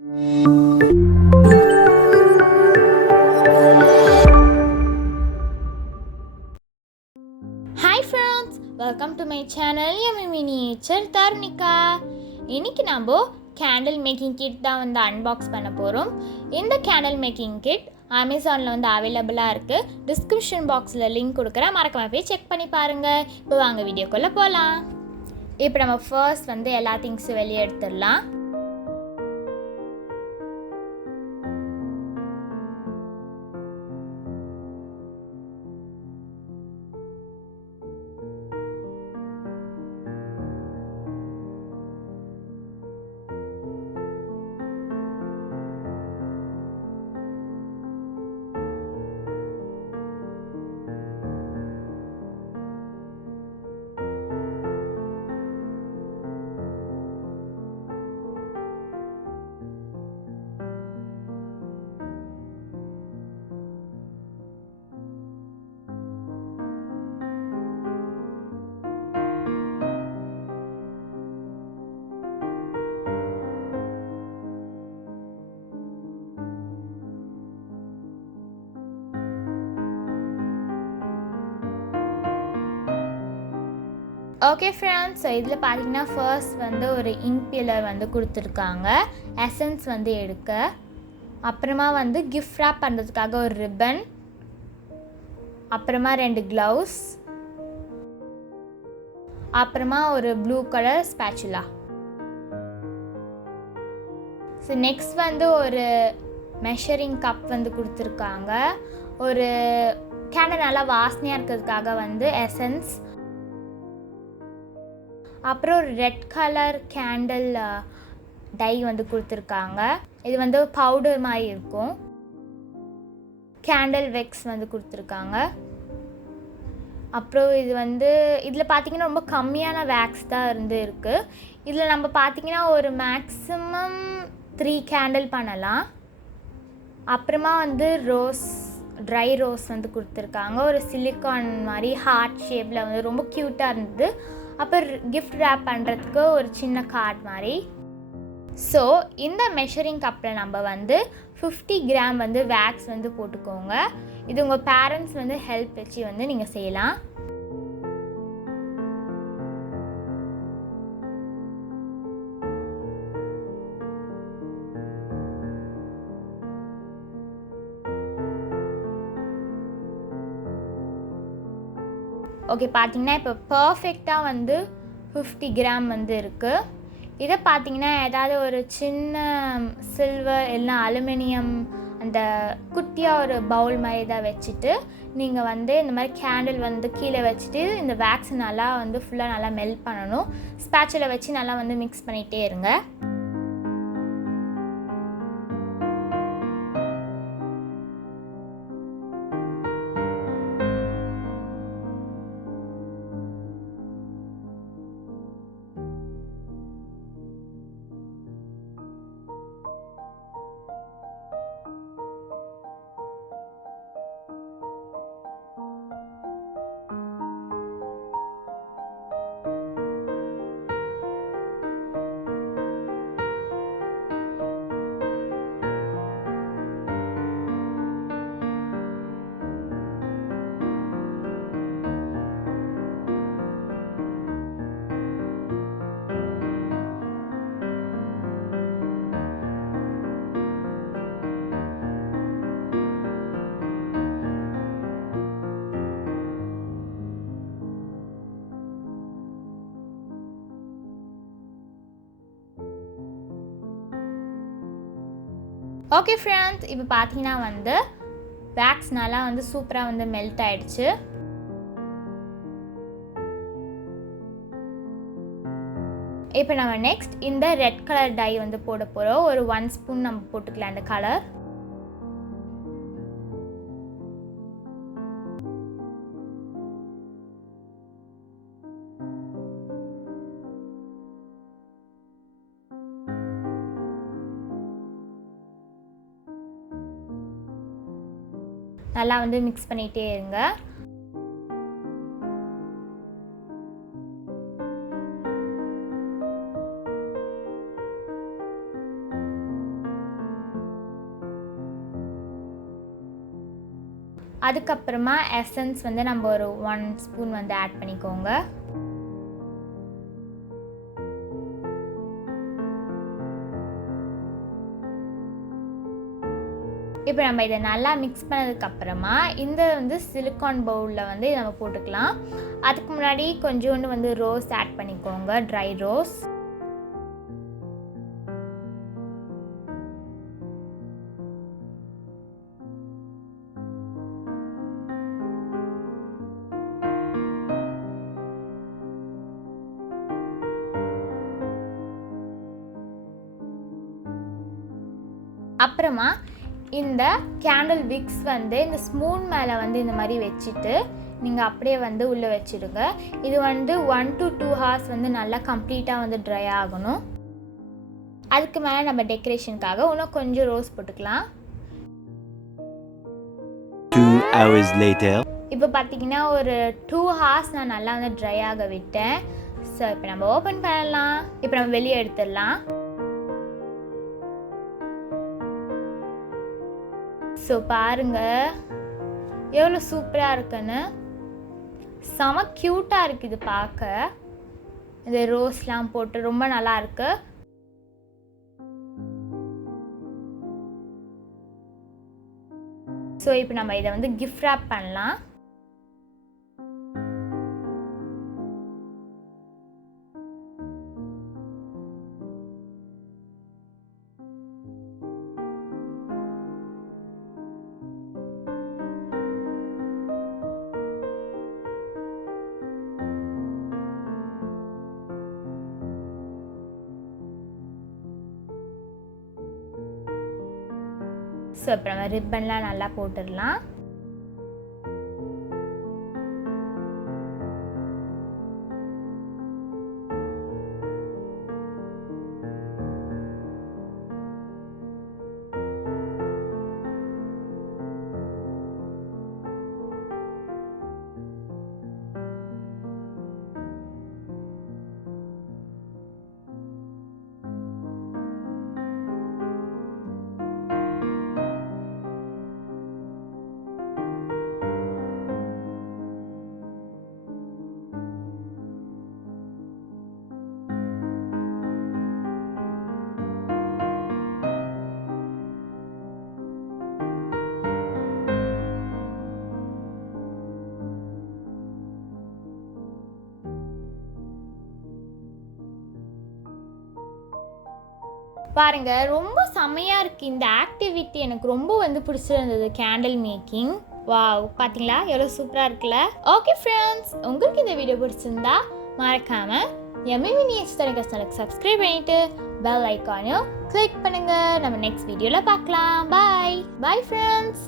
Hi friends, welcome to my channel Yummy Miniature Tharunikha. இன்னைக்கு நம்ம candle making kit தான் வந்து அன்பாக்ஸ் பண்ண போகிறோம். இந்த கேண்டில் மேக்கிங் கிட் அமேசானில் வந்து அவைலபிளாக இருக்குது. டிஸ்கிரிப்ஷன் பாக்ஸில் லிங்க் கொடுக்குறேன், மறக்காம போய் செக் பண்ணி பாருங்கள். இப்போ வாங்க வீடியோக்குள்ளே போகலாம். இப்போ நம்ம ஃபர்ஸ்ட் வந்து எல்லா திங்ஸும் வெளியே எடுத்துடலாம். ஓகே ஃப்ரெண்ட்ஸ், ஸோ இதில் பார்த்தீங்கன்னா ஃபர்ஸ்ட் வந்து ஒரு இங்க் பீலர் வந்து கொடுத்துருக்காங்க எசன்ஸ் வந்து எடுக்க. அப்புறமா வந்து கிஃப்ட் ராப் பண்ணுறதுக்காக ஒரு ரிப்பன், அப்புறமா 2 க்ளவுஸ், அப்புறமா ஒரு blue colour spatula. So next வந்து ஒரு மெஷரிங் கப் வந்து கொடுத்துருக்காங்க. ஒரு கேண்டில் நல்லா வாசனையாக இருக்கிறதுக்காக வந்து எசன்ஸ், அப்புறம் ஒரு ரெட் கலர் கேண்டில் டை வந்து கொடுத்துருக்காங்க. இது வந்து பவுடர் மாதிரி இருக்கும். கேண்டில் வெக்ஸ் வந்து கொடுத்துருக்காங்க. அப்புறம் இது வந்து இதில் பார்த்திங்கன்னா ரொம்ப கம்மியான வேக்ஸ் தான் இருக்குது. இதில் நம்ம பார்த்திங்கன்னா ஒரு மேக்ஸிமம் 3 கேண்டில் பண்ணலாம். அப்புறமா வந்து ரோஸ், ட்ரை ரோஸ் வந்து கொடுத்துருக்காங்க. ஒரு சிலிக்கான் மாதிரி ஹார்ட் ஷேப்பில் வந்து ரொம்ப க்யூட்டாக இருந்தது. அப்புறம் கிஃப்ட் ரேப் பண்ணுறதுக்கு ஒரு சின்ன கார்ட் மாதிரி. ஸோ இந்த மெஷரிங் கப்பில் நம்ம வந்து 50 கிராம் வந்து வேக்ஸ் வந்து போட்டுக்கோங்க. இது உங்கள் பேரண்ட்ஸ் வந்து ஹெல்ப் வச்சு வந்து நீங்கள் செய்யலாம். ஓகே, பார்த்திங்கன்னா இப்போ பர்ஃபெக்டாக வந்து 50 கிராம் வந்து இருக்குது. இதை பார்த்திங்கன்னா ஏதாவது ஒரு சின்ன சில்வர் இல்லைனா அலுமினியம் அந்த குட்டியாக ஒரு பவுல் மாதிரி தான் வச்சுட்டு நீங்கள் வந்து இந்த மாதிரி கேண்டில் வந்து கீழே வச்சுட்டு இந்த வேக்ஸ் நல்லா வந்து ஃபுல்லாக நல்லா மெல்ட் பண்ணணும். ஸ்பேச்சுலா வச்சு நல்லா வந்து மிக்ஸ் பண்ணிகிட்டே இருங்க. ஓகே ஃப்ரெண்ட்ஸ், இப்போ பார்த்தீங்கன்னா வந்து வேக்ஸ் நல்லா வந்து சூப்பராக வந்து மெல்ட் ஆகிடுச்சு. இப்போ நம்ம நெக்ஸ்ட் இந்த ரெட் கலர் டை வந்து போட போகிறோம். ஒரு 1 ஸ்பூன் நம்ம போட்டுக்கலாம் அந்த கலர். நல்லா வந்து மிக்ஸ் பண்ணிகிட்டே இருங்க. அதுக்கப்புறமா எசன்ஸ் வந்து நம்ம ஒரு 1 ஸ்பூன் வந்து ஆட் பண்ணிக்கோங்க. இப்போ நம்ம இதை நல்லா மிக்ஸ் பண்ணதுக்கப்புறமா இந்த வந்து சிலிக்கான் பவுலில் வந்து நம்ம போட்டுக்கலாம். அதுக்கு முன்னாடி கொஞ்சோண்டு வந்து ரோஸ் ஆட் பண்ணிக்கோங்க, ட்ரை ரோஸ். அப்புறமா இந்த கேண்டில் விக்ஸ் வந்து இந்த ஸ்பூன் மேலே வந்து இந்த மாதிரி வச்சுட்டு நீங்கள் அப்படியே வந்து உள்ளே வச்சுடுங்க. இது வந்து 1 to 2 hours வந்து நல்லா கம்ப்ளீட்டாக வந்து ட்ரை ஆகணும். அதுக்கு மேலே நம்ம டெக்கரேஷனுக்காக இன்னும் கொஞ்சம் ரோஸ் போட்டுக்கலாம். 2 hours later. இப்போ பார்த்தீங்கன்னா ஒரு 2 hours நான் நல்லா வந்து ட்ரை ஆக விட்டேன். ஸோ இப்போ நம்ம ஓப்பன் பண்ணலாம். இப்போ நம்ம வெளியே எடுத்துடலாம். ஸோ பாருங்கள் எவ்வளோ சூப்பராக இருக்குன்னு. செம க்யூட்டாக இருக்குது பார்க்க. இந்த ரோஸ்லாம் போட்டு ரொம்ப நல்லா இருக்கு. ஸோ இப்போ நம்ம இதை வந்து கிஃப்ட் ராப் பண்ணலாம். ஸோ இப்போ நம்ம ரிப்பன்லாம் நல்லா போட்டுடலாம். பாருங்க ரொம்ப செமையாக இருக்குது இந்த ஆக்டிவிட்டி. எனக்கு ரொம்ப வந்து பிடிச்சிருந்தது கேண்டில் மேக்கிங். வாவ், பார்த்தீங்களா எவ்வளோ சூப்பராக இருக்குல்ல. ஓகே ஃப்ரெண்ட்ஸ், உங்களுக்கு இந்த வீடியோ பிடிச்சிருந்தா மறக்காமல் எம்ஏவினிஎஸ் தனிக்கா சேனலுக்கு சப்ஸ்கிரைப் பண்ணிவிட்டு பெல் ஐக்கானையும் கிளிக் பண்ணுங்கள். நம்ம நெக்ஸ்ட் வீடியோவில் பார்க்கலாம். பாய் பாய் ஃப்ரெண்ட்ஸ்.